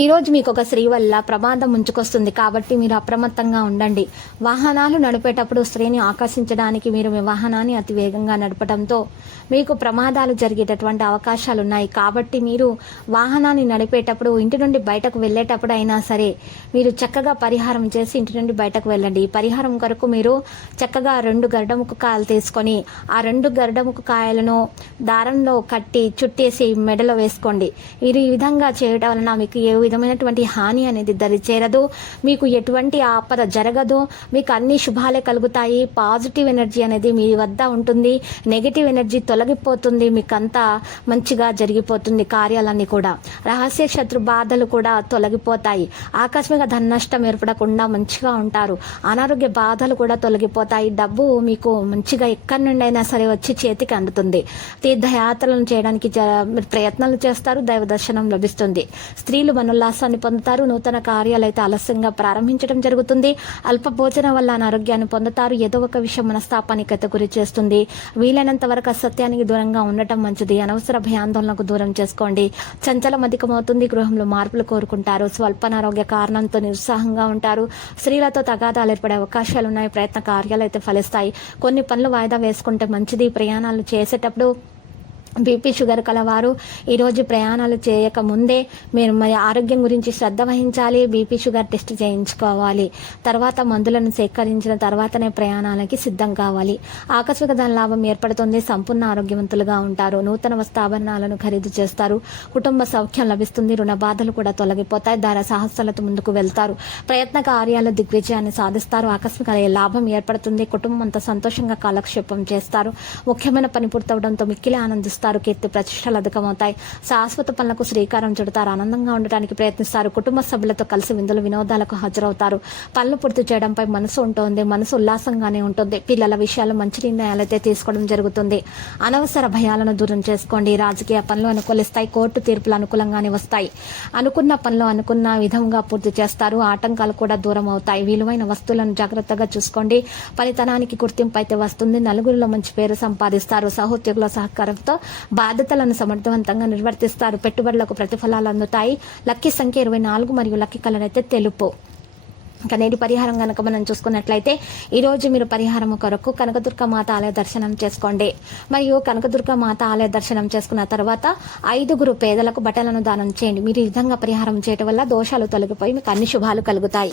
ఈరోజు మీకు ఒక స్త్రీ వల్ల ప్రమాదం ముంచుకొస్తుంది. కాబట్టి మీరు అప్రమత్తంగా ఉండండి. వాహనాలు నడిపేటప్పుడు స్త్రీని ఆకర్షించడానికి మీరు మీ వాహనాన్ని అతి వేగంగా నడపడంతో మీకు ప్రమాదాలు జరిగేటటువంటి అవకాశాలు ఉన్నాయి కాబట్టి మీరు వాహనాన్ని నడిపేటప్పుడు ఇంటి నుండి బయటకు వెళ్ళేటప్పుడు అయినా సరే మీరు చక్కగా పరిహారం చేసి ఇంటి నుండి బయటకు వెళ్ళండి. ఈ పరిహారం కొరకు మీరు చక్కగా రెండు గరడముకు కాయలు తీసుకొని ఆ రెండు గరడముకు కాయలను దారంలో కట్టి చుట్టేసి మెడలో వేసుకోండి. మీరు ఈ విధంగా చేయడం వలన మీకు ఏ విధమైనటువంటి హాని అనేది దరి చేరదు మీకు ఎటువంటి ఆపద జరగదు. మీకు అన్ని శుభాలే కలుగుతాయి. పాజిటివ్ ఎనర్జీ అనేది మీ వద్ద ఉంటుంది. నెగిటివ్ ఎనర్జీ తొలగిపోతుంది. మీకంతా మంచిగా జరిగిపోతుంది కార్యాలన్నీ కూడా. రహస్య శత్రు బాధలు కూడా తొలగిపోతాయి. ఆకస్మిక ధన నష్టం ఏర్పడకుండా మంచిగా ఉంటారు. అనారోగ్య బాధలు కూడా తొలగిపోతాయి. డబ్బు మీకు మంచిగా ఎక్కడి నుండి అయినా సరే వచ్చి చేతికి అందుతుంది. తీర్థయాత్రలను చేయడానికి జ- ప్రయత్నాలు చేస్తారు. దైవ దర్శనం లభిస్తుంది. స్త్రీలు మనోల్లాసాన్ని పొందుతారు. నూతన కార్యాలు అయితే ఆలస్యంగా ప్రారంభించడం జరుగుతుంది. అల్ప భోజనం వల్ల అనారోగ్యాన్ని పొందుతారు. ఏదో ఒక విషయం మనస్తాపానికైతే గురి చేస్తుంది. వీలైనంత వరకు అసత్యానికి దూరంగా ఉండటం మంచిది. అనవసర భయాందోళనకు దూరం చేసుకోండి. చంచలం అధికమవుతుంది. గృహంలో మార్పులు కోరుకుంటారు. స్వల్ప అనారోగ్య కారణంతో నిరుత్సాహంగా ఉంటారు. స్త్రీలతో తగాదాలు ఏర్పడే అవకాశాలు ఉన్నాయి. ప్రయత్న కార్యాలు అయితే ఫలిస్తాయి. కొన్ని పనులు వాయిదా వేసుకుంటే మంచిది. ప్రయాణాలు చేసేటప్పుడు బీపీ షుగర్ కలవారు. ఈరోజు ప్రయాణాలు చేయక ముందే మీరు మరి ఆరోగ్యం గురించి శ్రద్ధ వహించాలి బీపీ షుగర్ టెస్ట్ చేయించుకోవాలి. తర్వాత మందులను సేకరించిన తర్వాతనే ప్రయాణాలకి సిద్ధం కావాలి. ఆకస్మిక ధన లాభం ఏర్పడుతుంది సంపూర్ణ ఆరోగ్యవంతులుగా ఉంటారు. నూతన వస్త్రాభరణాలను ఖరీదు చేస్తారు. కుటుంబ సౌఖ్యం లభిస్తుంది రుణ బాధలు కూడా తొలగిపోతాయి ధర సాహసాలతో ముందుకు వెళ్తారు. ప్రయత్న కార్యాలు దిగ్విజయాన్ని సాధిస్తారు. ఆకస్మిక లాభం ఏర్పడుతుంది కుటుంబం అంతా సంతోషంగా కాలక్షేపం చేస్తారు. ముఖ్యమైన పని పూర్తవడంతో మిక్కిలి ఆనందిస్తారు. కీర్తి ప్రతిష్టలు అధికమవుతాయి. శాశ్వత పనులకు శ్రీకారం చుడతారు. ఆనందంగా ఉండటానికి ప్రయత్నిస్తారు. కుటుంబ సభ్యులతో కలిసి విందులు వినోదాలకు హాజరవుతారు. పనులు పూర్తి చేయడంపై మనసు ఉంటుంది. మనసు ఉల్లాసంగానే ఉంటుంది. పిల్లల విషయాలు మంచి నిర్ణయాలు అయితే తీసుకోవడం జరుగుతుంది. అనవసర భయాలను దూరం చేసుకోండి. రాజకీయ పనులు అనుకూలిస్తాయి. కోర్టు తీర్పులు అనుకూలంగానే వస్తాయి. అనుకున్న పనులు అనుకున్న విధంగా పూర్తి చేస్తారు. ఆటంకాలు కూడా దూరం అవుతాయి. విలువైన వస్తువులను జాగ్రత్తగా చూసుకోండి. ఫలితనానికి గుర్తింపు అయితే వస్తుంది. నలుగురిలో మంచి పేరు సంపాదిస్తారు. సహోద్యోగుల సహకారంతో బాధ్యతలను సమర్థవంతంగా నిర్వర్తిస్తారు. పెట్టుబడులకు ప్రతిఫలాలు అందుతాయి. లక్కీ సంఖ్య ఇరవై నాలుగు మరియు లక్కీ కలర్ అయితే తెలుపు. ఇంకా నేటి పరిహారం కనుక మనం చూసుకున్నట్లయితే ఈరోజు మీరు పరిహారం కొరకు కనకదుర్గ మాత ఆలయ దర్శనం చేసుకోండి. మరియు కనకదుర్గ మాత ఆలయ దర్శనం చేసుకున్న తర్వాత ఐదుగురు పేదలకు బట్టలను దానం చేయండి. మీరు ఈ విధంగా పరిహారం చేయడం వల్ల దోషాలు తొలగిపోయి మీకు అన్ని శుభాలు కలుగుతాయి.